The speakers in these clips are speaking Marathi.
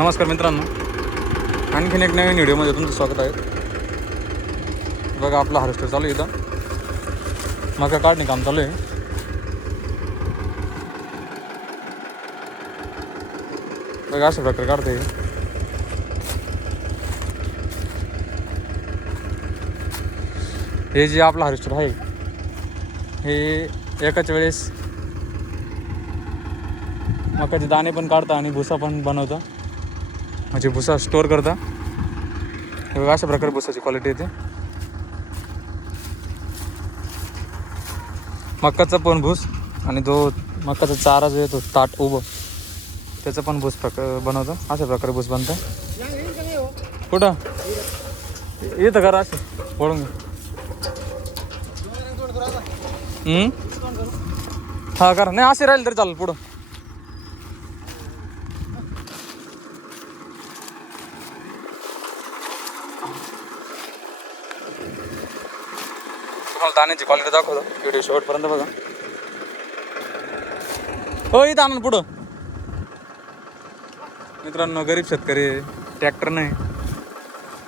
नमस्कार मित्रांनो, आणखीन एक नवीन व्हिडिओमध्ये तुमचं स्वागत आहे. बघा आपला हार्वेस्टर चालू आहे. इथं मका काढणे काम चालू आहे. बघा अशा प्रकारे काढते. हे जे आपलं हार्वेस्टर आहे हे एकाच वेळेस मकाचे दाणे पण काढता आणि भुसा पण बनवता, म्हणजे भुसा स्टोअर करता. हे बघा अशा प्रकारे भुसाची क्वालिटी येते. मकाचा पण भूस आणि तो मकाचा चारा जो येतो ताट उभं त्याचं पण भूस बनवतं. अशा प्रकारे भूस बनतं. कुठं येतं करा असं पळून हा करा. नाही असे राहील तरी चालेल. पुढं तुम्हाला दाण्याची क्वालिटी दाखवतो. व्हिडिओ शेवटपर्यंत बघा. हो इथं आणा पुढं. मित्रांनो, गरीब शेतकरी, ट्रॅक्टर नाही,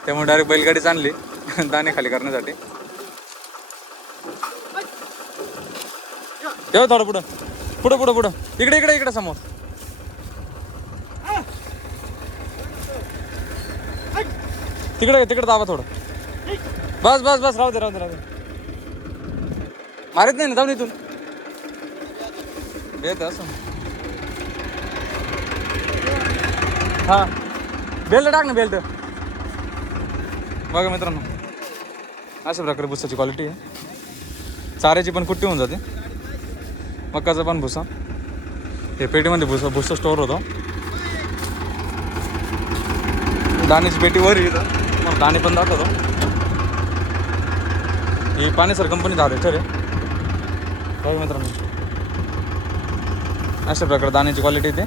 त्यामुळे डायरेक्ट बैलगाडीच आणली दाणे खाली करण्यासाठी. येऊ थोडं पुढं पुढं पुढं पुढं इकडे इकडे इकडे समोर. तिकडे तिकडे दाबा थोडं. बस बस बस राहू दे राहू दे राहू दे. मारित नाही ना जाऊन इथून बेत असं. हा बेल्ट टाक ना बेल्ट. बघा मित्रांनो, अशा प्रकारे भुसाची क्वालिटी आहे. चाऱ्याची पण कुट्टी होऊन जाते. मकाचा पण भुसा हे पेटीमध्ये भुसा स्टोअर होतो. दाण्याची पेटी वर येतं. मग दाणे पण दाखवतो. ही पाणीसर कंपनीचा हार्वेस्टर आहे. बघा मित्रांनो, अशा प्रकारे दाण्याची क्वालिटी येते.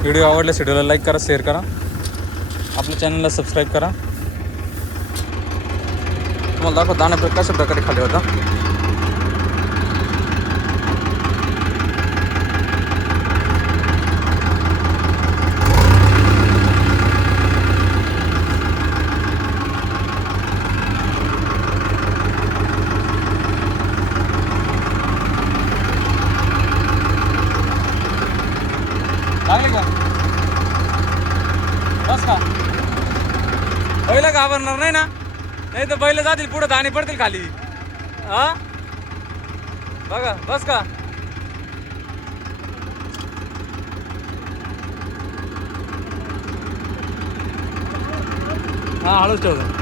व्हिडिओ आवडल्यास व्हिडिओला लाईक करा, शेअर करा, आपल्या चॅनलला सबस्क्राईब करा. तुम्हाला दाखव दाणे कशा प्रकारे खाली होता. लागले का बस का बैल घाबरणार नाही ना. नाही तर बैल जातील पुढे, दाणे पडतील खाली. हा बघा बस का. हा हळूच ठेवतो.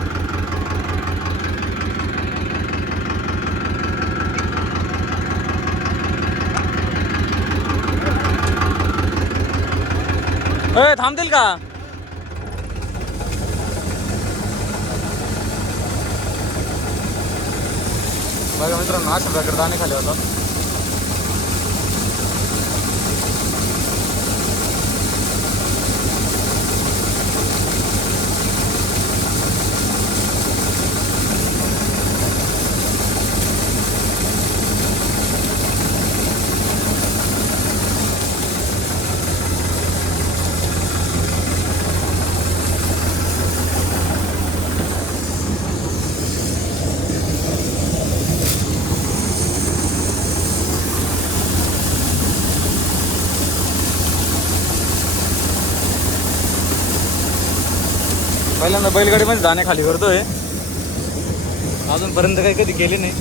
थांबतील का. बघा मित्रांनो, अशा प्रकारे दाणे खाली होतात. पहिल्यांदा बैलगाडीमध्ये दाणे खाली करतोय. अजूनपर्यंत काही कधी केले नाही.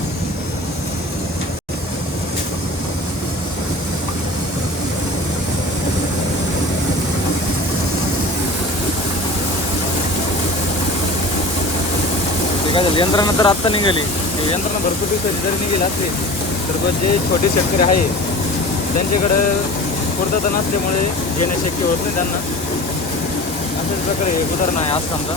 ते काय झालं, यंत्रणा तर आत्ता निघाली. यंत्रणा भरपूर दिवसाची जरी निघेली असली तर जे छोटे शेतकरी आहे त्यांच्याकडं पूर्तता नसल्यामुळे घेणे शक्य होत नाही त्यांना. अशाच प्रकारे हे उदाहरण आहे आज समजा.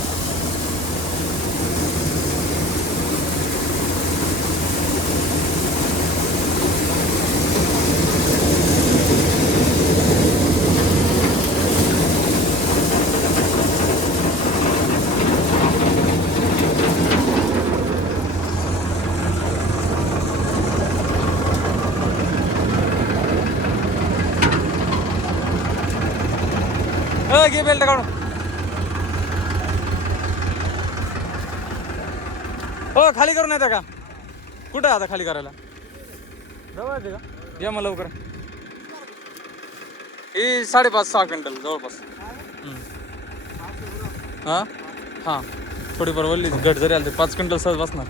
घे बेल्ट काढून. हो खाली करून येते का? कुठं आहे आता खाली करायला? जवळ येते का? या मग लवकर. ही 5.5-6 क्विंटल जवळपास. हां हां थोडीफार वल्ली घट जरी आली 5 क्विंटल सहज बसणार.